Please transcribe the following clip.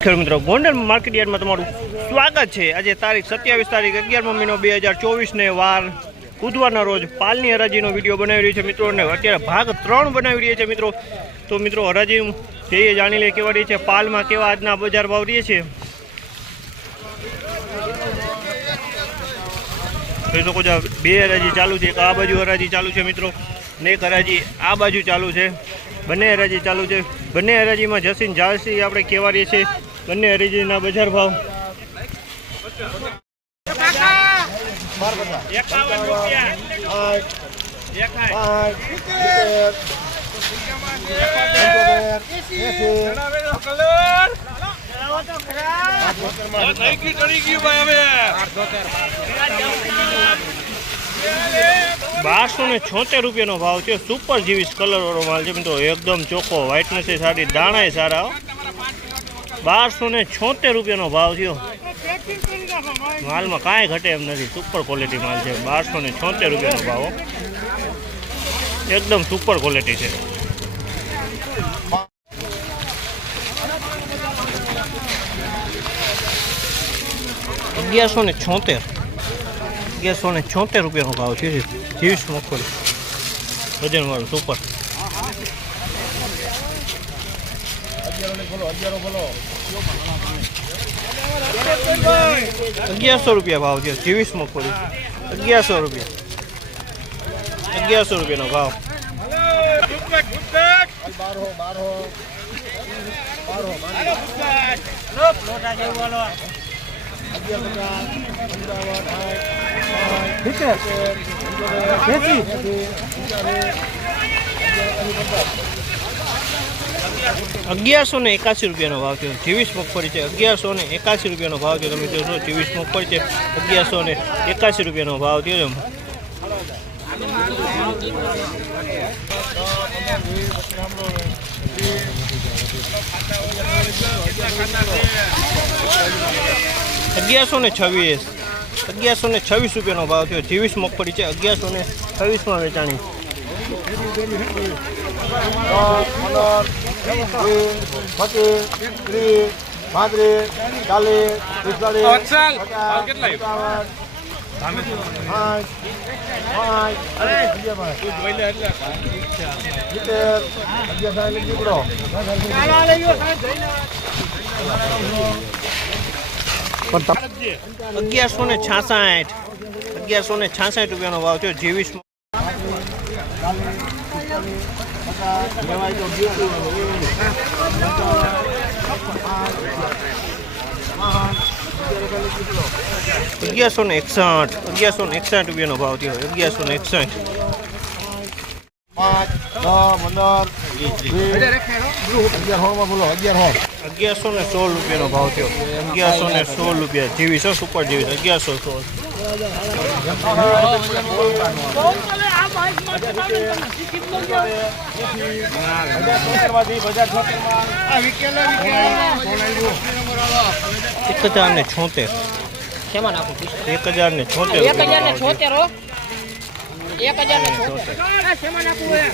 ખેડૂત મિત્રો, ગોંડલ માર્કેટ યાર્ડમાં તમારું સ્વાગત છે. આજે તારીખ સત્યાવીસ તારીખ અગિયારમો મહિનો બે હજાર ચોવીસને વાર બુધવારના રોજ પાલની હરાજીનો વીડિયો બનાવી રહ્યો છે મિત્રો, અને અત્યારે ભાગ ત્રણ બનાવી રહ્યા છે મિત્રો. તો મિત્રો, હરાજી જઈએ જાણી લે કેવા રહી છે, પાલમાં કેવા આજના બજાર ભાવ રહીએ છે? જોઈ શકો છો બે હરાજી ચાલુ છે, એક આ બાજુ હરાજી ચાલુ છે મિત્રો ને એક હરાજી આ બાજુ ચાલુ છે. બંને હરાજી ચાલુ છે. બંને હરાજીમાં જસીન જાળસી આપણે કહેવા રહીએ છીએ. બંને હરાજીના બજાર ભાવ. ચડી ગયું ભાઈ હવે બારસો ને છોતેર રૂપિયાનો ભાવ છે સુપર જીવીસ કલરવાળો માલ છે મિત્રો. એકદમ ચોખ્ખો વ્હાઇટનેસ નથી સારી દાણાય સારા બારસો ને છોતેર રૂપિયાનો ભાવ થયો. માલમાં કાંઈ ઘટે એમ નથી. સુપર ક્વોલિટી માલ છે. બારસો ને છોતેર રૂપિયાનો ભાવ એકદમ સુપર ક્વોલિટી છે. અગિયારસો ને છોતેર. અગિયારસો ને છોતેર રૂપિયાનો ભાવ છે. જીવીસ મગફળી વજનવાળું સુપર અગિયારસો રૂપિયા ભાવ છે જીવીસ મગફળી અગિયારસો રૂપિયા. અગિયારસો રૂપિયાનો ભાવ. અગિયારસો ને એકાસી રૂપિયાનો ભાવ છે ત્રેવીસ મગફળી છે. અગિયારસો ને એકાસી રૂપિયાનો ભાવ છે તમે જોશો ત્રેવીસ મગફળી છે. અગિયારસો ને એકાસી રૂપિયાનો ભાવ થયો છે. અગિયારસો ને છવ્વીસ. અગિયારસો ને છવ્વીસ રૂપિયાનો ભાવ થયો જીવીસ મગફળી છે અગિયારસો ને છવ્વીસમાં વેચાણી પાંત્રીસ ચાલીસ પિસ્તાલીસ સિત્તેર અગિયાર નીકળો અગિયારસો ને છાસઠ. અગિયારસો ને છાસઠ રૂપિયાનો ભાવ છે જેવીસ અગિયારસો ને એકસઠ અગિયારસો ને એકસઠ રૂપિયાનો ભાવ થયો અગિયારસો ને એકસઠ. પાંચ છ પંદર વીસ અગિયાર હોળમાં બોલો અગિયાર હોળ અગિયારસો ને સોળ રૂપિયાનો ભાવ થયો અગિયારસો ને સોળ રૂપિયા જીવીસ હો, સુપર જીવીસ અગિયારસો સોળ એક હજાર ને છોતેર શેમાં નાખું એક હજાર ને છોતેર એક હજાર ને રૂપિયાનો ભાવ થયો. છોતેર હો એક હજાર ને છોતેર આ શેમાં નાખવું હે